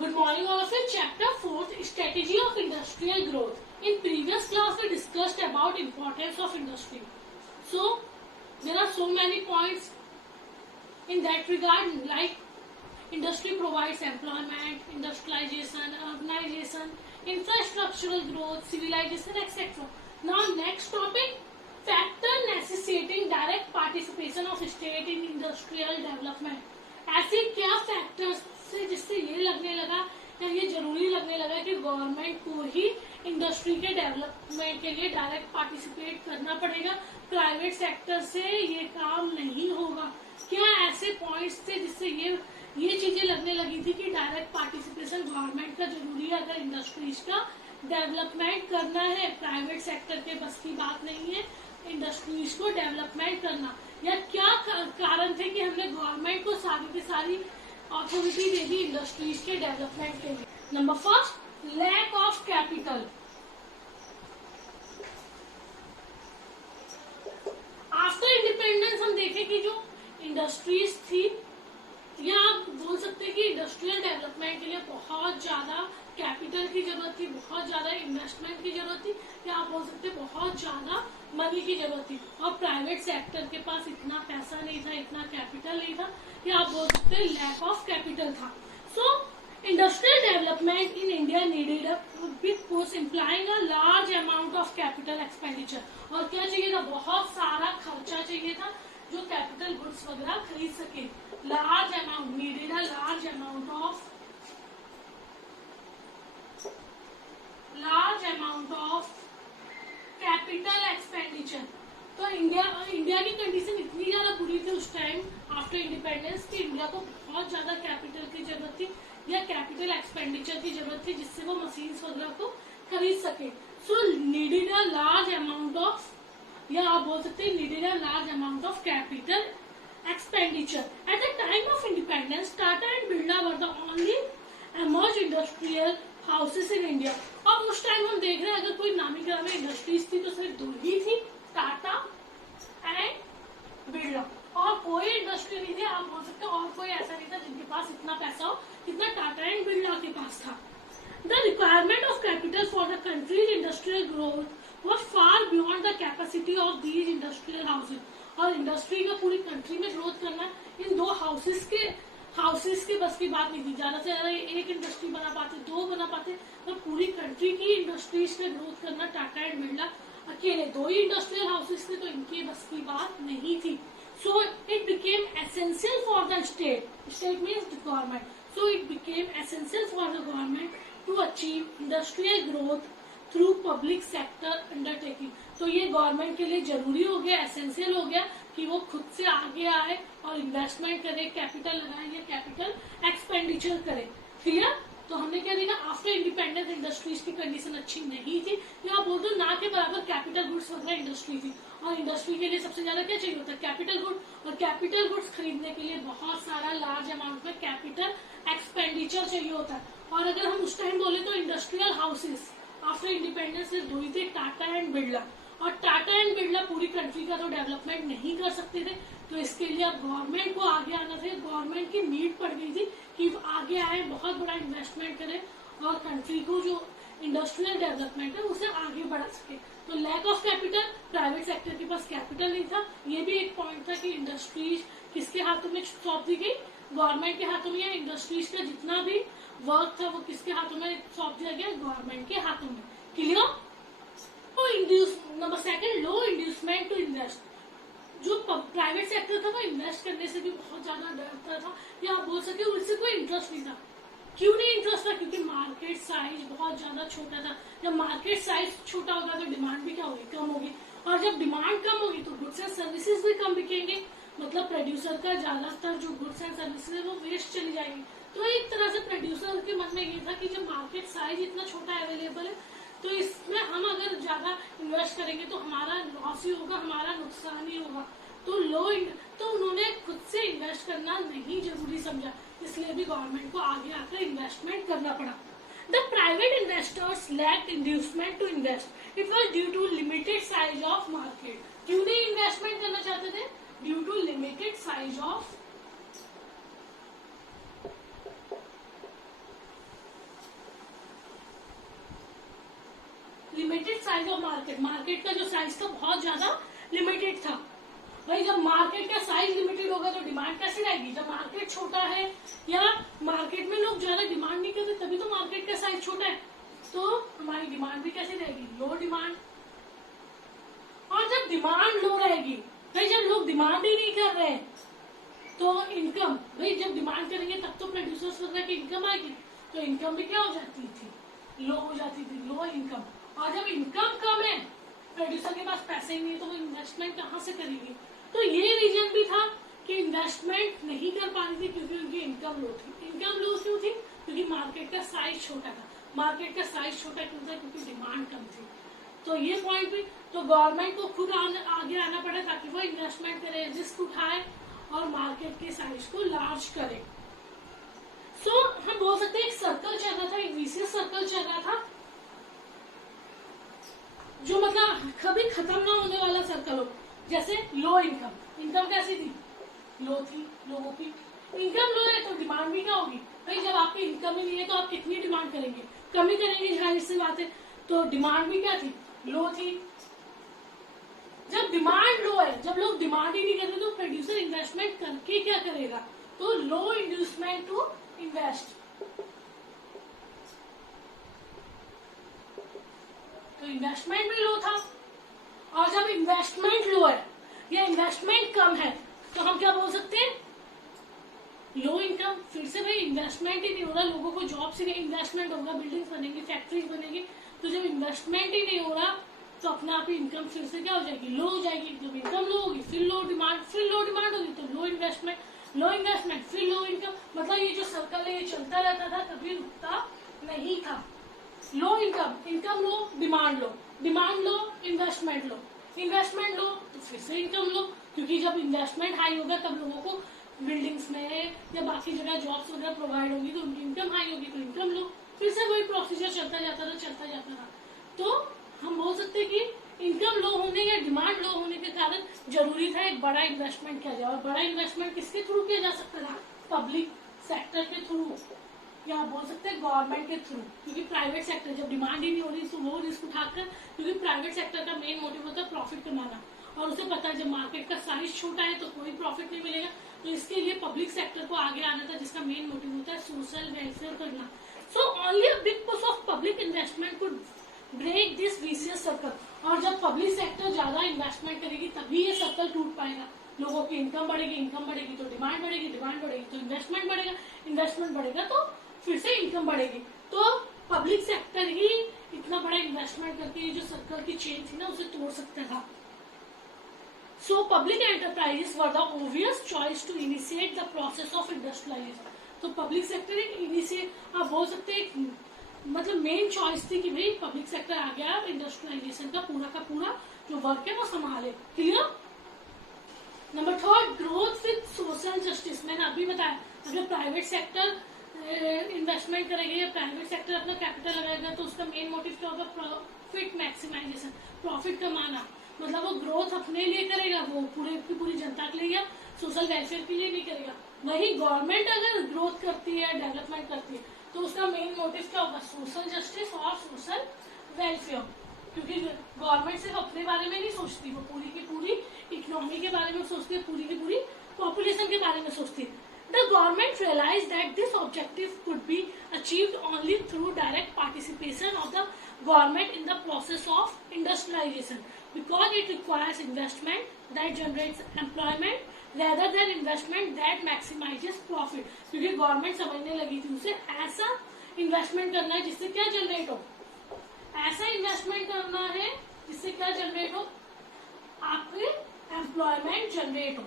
Good morning all of you. Chapter 4th, Strategy of Industrial Growth. In previous class we discussed about importance of industry. So there are so many points in that regard, like industry provides employment, industrialization, urbanization, infrastructural growth, civilization, etc. Now next topic, factor necessitating direct participation of state in industrial development. ऐसे क्या factors से जिससे ये लगने लगा या ये जरूरी लगने लगा कि गवर्नमेंट को ही इंडस्ट्री के डेवलपमेंट के लिए डायरेक्ट पार्टिसिपेट करना पड़ेगा, प्राइवेट सेक्टर से ये काम नहीं होगा। क्या ऐसे पॉइंट्स थे जिससे ये चीजें लगने लगी थी कि डायरेक्ट पार्टिसिपेशन गवर्नमेंट का जरूरी है अगर इंडस्ट्रीज का डेवलपमेंट करना है, प्राइवेट सेक्टर के बस की बात नहीं है इंडस्ट्रीज को डेवलपमेंट करना। या क्या कारण थे कि हमने गवर्नमेंट को सारी की सारी अथॉरिटी दे दी इंडस्ट्रीज के डेवलपमेंट के लिए। Number first, lack of capital. After independence हम देखें कि जो इंडस्ट्रीज थी, या आप बोल सकते हैं कि इंडस्ट्रियल डेवलपमेंट के लिए बहुत ज्यादा कैपिटल की जरूरत थी, बहुत ज्यादा इन्वेस्टमेंट की जरूरत थी, या आप बोल सकते हैं बहुत ज्यादा मनी की जरूरत थी, और प्राइवेट सेक्टर के पास इतना पैसा नहीं था, इतना कैपिटल नहीं था, या आप बोल सकते हैं लैक ऑफ कैपिटल था। सो industrial development in India needed a big push implying a large amount of capital expenditure. और क्या चाहिए था? बहुत सारा खर्चा चाहिए था जो कैपिटल गुड्स वगैरह खरीद सके। Large amount needed a large amount of capital expenditure. तो इंडिया की कंडीशन इतनी ज्यादा बुरी थी उस टाइम आफ्टर इंडिपेंडेंस कि इंडिया को बहुत ज्यादा कैपिटल की जरूरत थी या कैपिटल एक्सपेंडिचर की जरूरत थी जिससे वो मशीन्स वगैरह को खरीद सके। So needed a large amount of, या आप बोल सकते हैं needed a large amount of capital expenditure. At the time of independence, Tata and Birla were the only emerged industrial houses in India. अब उस टाइम हम देख रहे हैं अगर कोई नामी गिरामी इंडस्ट्रीज थी तो सिर्फ दो ही थी, टाटा एंड बिरला, और कोई इंडस्ट्री नहीं थी। आप बोल सकते हो और कोई ऐसा नहीं था जिनके पास इतना पैसा हो जितना टाटा एंड बिरला के पास था। The requirement of capital for the country's industrial growth was far beyond the capacity of these industrial houses. और इंडस्ट्री का पूरी कंट्री में ग्रोथ करना इन दो हाउसेस के बस की बात नहीं थी। ज्यादा से ज्यादा एक इंडस्ट्री बना पाते, दो बना पाते, पर पूरी कंट्री की इंडस्ट्रीज में ग्रोथ करना टाटा एंड बिरला अकेले दो ही इंडस्ट्रियल हाउसेस थे, तो इनके बस की बात नहीं थी। So it became essential for the state means government, so it became essential for the government to achieve industrial growth through public sector undertaking. तो ये गवर्नमेंट के लिए जरूरी हो गया, एसेंशियल हो गया कि वो खुद से आगे आए और इन्वेस्टमेंट करे, कैपिटल लगाए या कैपिटल एक्सपेंडिचर करे। क्लियर? तो हमने क्या देखा, आफ्टर इंडिपेंडेंस इंडस्ट्रीज की कंडीशन अच्छी नहीं थी, या बोल दो ना के बराबर कैपिटल गुड्स वगैरह इंडस्ट्री थी, और इंडस्ट्री के लिए सबसे ज्यादा क्या चाहिए होता है? कैपिटल गुड, और कैपिटल गुड्स खरीदने के लिए बहुत सारा लार्ज अमाउंट में कैपिटल एक्सपेंडिचर चाहिए होता है। और अगर हम उस टाइम बोले तो इंडस्ट्रियल हाउसेस आफ्टर इंडिपेंडेंस दो ही थे, टाटा एंड बिरला, और टाटा एंड बिरला पूरी कंट्री का तो डेवलपमेंट नहीं कर सकते थे, तो इसके लिए अब गवर्नमेंट को आगे आना था। गवर्नमेंट की नीड पड़ गई थी कि आगे आए, बहुत बड़ा इन्वेस्टमेंट करे और कंट्री को जो इंडस्ट्रियल डेवलपमेंट है उसे आगे बढ़ा सके। तो lack of capital, private sector के पास कैपिटल नहीं था। ये भी एक पॉइंट था कि इंडस्ट्रीज किसके हाथों में सौंप दी गई? गवर्नमेंट के हाथों में, या इंडस्ट्रीज का जितना भी वर्क था वो किसके हाथों में सौंप दिया गया? गवर्नमेंट के हाथों में। Clear? Number second, low inducement to invest. जो प्राइवेट सेक्टर था वो इन्वेस्ट करने से भी बहुत ज्यादा डरता था, या आप बोल सकते हो उससे कोई इंटरेस्ट नहीं था। क्यों नहीं इंटरेस्ट था? क्योंकि मार्केट साइज बहुत ज्यादा छोटा था। जब मार्केट साइज छोटा होगा तो डिमांड भी क्या होगी? कम होगी, और जब डिमांड कम होगी तो गुड्स एंड सर्विसेज भी कम बिकेंगे, मतलब प्रोड्यूसर का ज्यादातर जो गुड्स एंड सर्विसेज है वो वेस्ट चली जाएगी। तो एक तरह से प्रोड्यूसर के मन में ये था कि जब मार्केट साइज इतना छोटा अवेलेबल है तो इसमें हम अगर ज्यादा इन्वेस्ट करेंगे तो हमारा लॉस ही होगा, हमारा नुकसान ही होगा। तो उन्होंने खुद से इन्वेस्ट करना नहीं जरूरी समझा, इसलिए भी गवर्नमेंट को आगे आकर इन्वेस्टमेंट करना पड़ा। The private investors lacked inducement to invest, it was due to limited size of market. क्यों नहीं इन्वेस्टमेंट करना चाहते थे? Due to limited size of size of market, market का जो साइज था बहुत ज्यादा लिमिटेड था। भाई जब मार्केट का साइज लिमिटेड होगा तो डिमांड कैसे रहेगी? जब मार्केट छोटा है या मार्केट में लोग ज्यादा डिमांड नहीं करते तभी तो मार्केट का साइज छोटा है, तो हमारी डिमांड भी कैसे रहेगी? लो डिमांड। और जब डिमांड लो रहेगी, भाई जब लोग डिमांड ही नहीं कर रहे हैं तो इनकम, भाई जब डिमांड करेंगे तब तो प्रोड्यूसर्स वगैरह की इनकम आएगी, तो इनकम भी क्या हो जाती थी? लो हो जाती थी, लो इनकम। और जब इनकम कम है, प्रोड्यूसर के पास पैसे ही नहीं है, तो वो इन्वेस्टमेंट कहाँ से करेंगे? तो ये रीजन भी था कि इन्वेस्टमेंट नहीं कर पा रही थी क्योंकि उनकी इनकम लो थी। इनकम लो क्यों थी? क्योंकि मार्केट का साइज छोटा था। मार्केट का साइज छोटा क्यों था? क्योंकि डिमांड कम थी। तो ये पॉइंट भी, तो गवर्नमेंट को खुद आगे आना पड़ा ताकि वो इन्वेस्टमेंट करे, रिस्क उठाए और मार्केट के साइज को लार्ज करे। सो हम बोल सकते हैं एक सर्कल चल रहा था, एक विशियस सर्कल चल रहा था, जो मतलब कभी खत्म ना होने वाला सर्कल हो। जैसे लो इनकम, इनकम कैसी थी? लो थी, लोगों की इनकम लो है तो डिमांड भी क्या होगी? भाई जब आपकी इनकम ही नहीं है तो आप कितनी डिमांड करेंगे? कमी करेंगे, जाहिर सी बात है। तो डिमांड भी क्या थी? लो थी। जब डिमांड लो है, जब लोग डिमांड ही नहीं कर रहे तो प्रोड्यूसर इन्वेस्टमेंट करके क्या करेगा? तो लो इंड्यूसमेंट टू इन्वेस्ट, तो इन्वेस्टमेंट भी लो था। और जब इन्वेस्टमेंट लो है या इन्वेस्टमेंट कम है तो हम क्या बोल सकते हैं? Low income. फिर से भाई इन्वेस्टमेंट ही नहीं हो रहा, लोगों को जॉब से नहीं, इन्वेस्टमेंट होगा, बिल्डिंग्स बनेंगी, फैक्ट्रीज बनेगी। तो जब इन्वेस्टमेंट ही नहीं हो रहा तो अपना आप इनकम फिर से क्या हो जाएगी? लो हो जाएगी। जब इनकम लो होगी फिर लो डिमांड, फिर लो डिमांड होगी तो लो इन्वेस्टमेंट, लो इन्वेस्टमेंट फिर लो इनकम। मतलब ये जो सर्कल है ये चलता रहता था, कभी रुकता नहीं था। लो इनकम, इनकम लो, डिमांड लो, डिमांड लो, इन्वेस्टमेंट लो, इन्वेस्टमेंट लो तो फिर से इनकम लो। क्योंकि जब इन्वेस्टमेंट हाई होगा तब लोगों को बिल्डिंग्स में या बाकी जगह जॉब्स वगैरह प्रोवाइड होगी तो उनकी इनकम हाई होगी तो इनकम लो। फिर से वही प्रोसीजर चलता जाता था। तो हम बोल सकते हैं कि इनकम लो होने या डिमांड लो होने के कारण जरूरी था एक बड़ा इन्वेस्टमेंट किया जाए। और बड़ा इन्वेस्टमेंट किसके थ्रू किया जा सकता था? पब्लिक सेक्टर के थ्रू, या बोल सकते हैं गवर्नमेंट के थ्रू। क्योंकि प्राइवेट सेक्टर जब डिमांड ही नहीं हो रही तो वो रिस्क उठाकर, क्योंकि प्राइवेट सेक्टर का मेन मोटिव होता है प्रॉफिट कमाना, और उसे पता है जब मार्केट का साइज छोटा है तो कोई प्रॉफिट नहीं मिलेगा। तो इसके लिए पब्लिक सेक्टर को आगे आना था, जिसका मेन मोटिव होता है सोशल वेलफेयर करना। So only a big push of public investment could break this vicious circle. और जब पब्लिक सेक्टर ज्यादा इन्वेस्टमेंट करेगी तभी ये सर्कल टूट पाएगा। लोगों की इनकम बढ़ेगी, इनकम बढ़ेगी तो डिमांड बढ़ेगी, डिमांड बढ़ेगी तो इन्वेस्टमेंट बढ़ेगा, इन्वेस्टमेंट बढ़ेगा तो फिर से इनकम बढ़ेगी। तो पब्लिक सेक्टर ही इतना बड़ा इन्वेस्टमेंट करके ये जो सर्कल की चेन थी ना उसे तोड़ सकता था। So public enterprises were the obvious choice to initiate the process of industrialisation. तो पब्लिक सेक्टर एक इनिशिएट, आप बोल सकते हैं मतलब मेन चॉइस थी कि भाई पब्लिक सेक्टर आ गया इंडस्ट्रियलाइजेशन का पूरा जो वर्क है वो संभाले। Clear? Number third, growth with social justice. मैंने अभी बताया अगर प्राइवेट सेक्टर इन्वेस्टमेंट करेगा या प्राइवेट सेक्टर अपना कैपिटल लगाएगा तो उसका मेन मोटिव क्या होगा? प्रॉफिट मैक्सिमाइजेशन, प्रॉफिट कमाना। मतलब वो ग्रोथ अपने लिए करेगा, वो पूरी जनता के लिए या सोशल वेलफेयर के लिए नहीं करेगा। वही गवर्नमेंट अगर ग्रोथ करती है, डेवलपमेंट करती है तो उसका मेन मोटिव क्या होगा? सोशल जस्टिस और सोशल वेलफेयर। क्योंकि गवर्नमेंट सिर्फ अपने बारे में नहीं सोचती, वो पूरी की पूरी इकोनॉमी के बारे में सोचती है, पूरी की पूरी पॉपुलेशन के बारे में सोचती है। The government realized that this objective could be achieved only through direct participation of the government in the process of industrialization, because it requires investment that generates employment rather than investment that maximizes profit. क्योंकि government समझने लगी थी उसे ऐसा investment करना है जिससे क्या जनरेट हो, ऐसा इन्वेस्टमेंट करना है जिससे क्या जनरेट हो? आपके एम्प्लॉयमेंट जनरेट हो।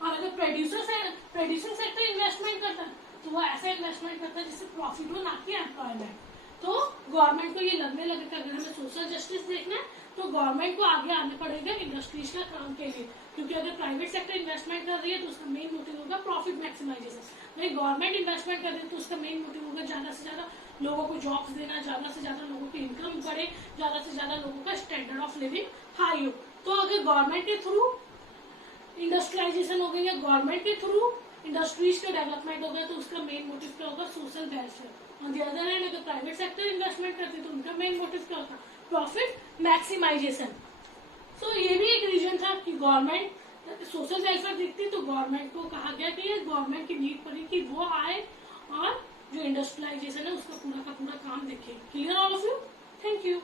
और अगर प्रोड्यूसिंग सेक्टर इन्वेस्टमेंट करता है तो वो ऐसा इन्वेस्टमेंट करता है जिससे प्रॉफिट हो, ना कि एम्प्लॉयमेंट। तो गवर्नमेंट को ये लगने लगे कि अगर हमें सोशल जस्टिस देखना है तो गवर्नमेंट को आगे आना पड़ेगा इंडस्ट्रीज का काम के लिए। क्योंकि अगर प्राइवेट सेक्टर इन्वेस्टमेंट कर रही है तो उसका मेन मोटिव होगा प्रॉफिट मैक्सिमाइजेशन, वही गवर्नमेंट इन्वेस्टमेंट कर रही है तो उसका मेन मोटिव होगा ज्यादा से ज्यादा लोगों को जॉब्स देना, ज्यादा से ज्यादा लोगों की इनकम बढ़े, ज्यादा से ज्यादा लोगों का स्टैंडर्ड ऑफ लिविंग हाई हो। तो अगर गवर्नमेंट के थ्रू इंडस्ट्रियलाइजेशन हो गई या गवर्नमेंट के थ्रू इंडस्ट्रीज का डेवलपमेंट होगा तो उसका मेन मोटिव क्या होगा? Social welfare. On the other hand अगर प्राइवेट सेक्टर इन्वेस्टमेंट करती है तो उनका मेन मोटिव मोटिव क्या था? Profit maximisation. तो ये भी एक रीजन था कि गवर्नमेंट सोशल वेलफेयर देखती, तो गवर्नमेंट को कहा गया कि ये गवर्नमेंट की नीड पड़ी कि वो आए और जो इंडस्ट्रियलाइजेशन है उसका पूरा का पूरा काम देखे। Clear all of you? Thank you.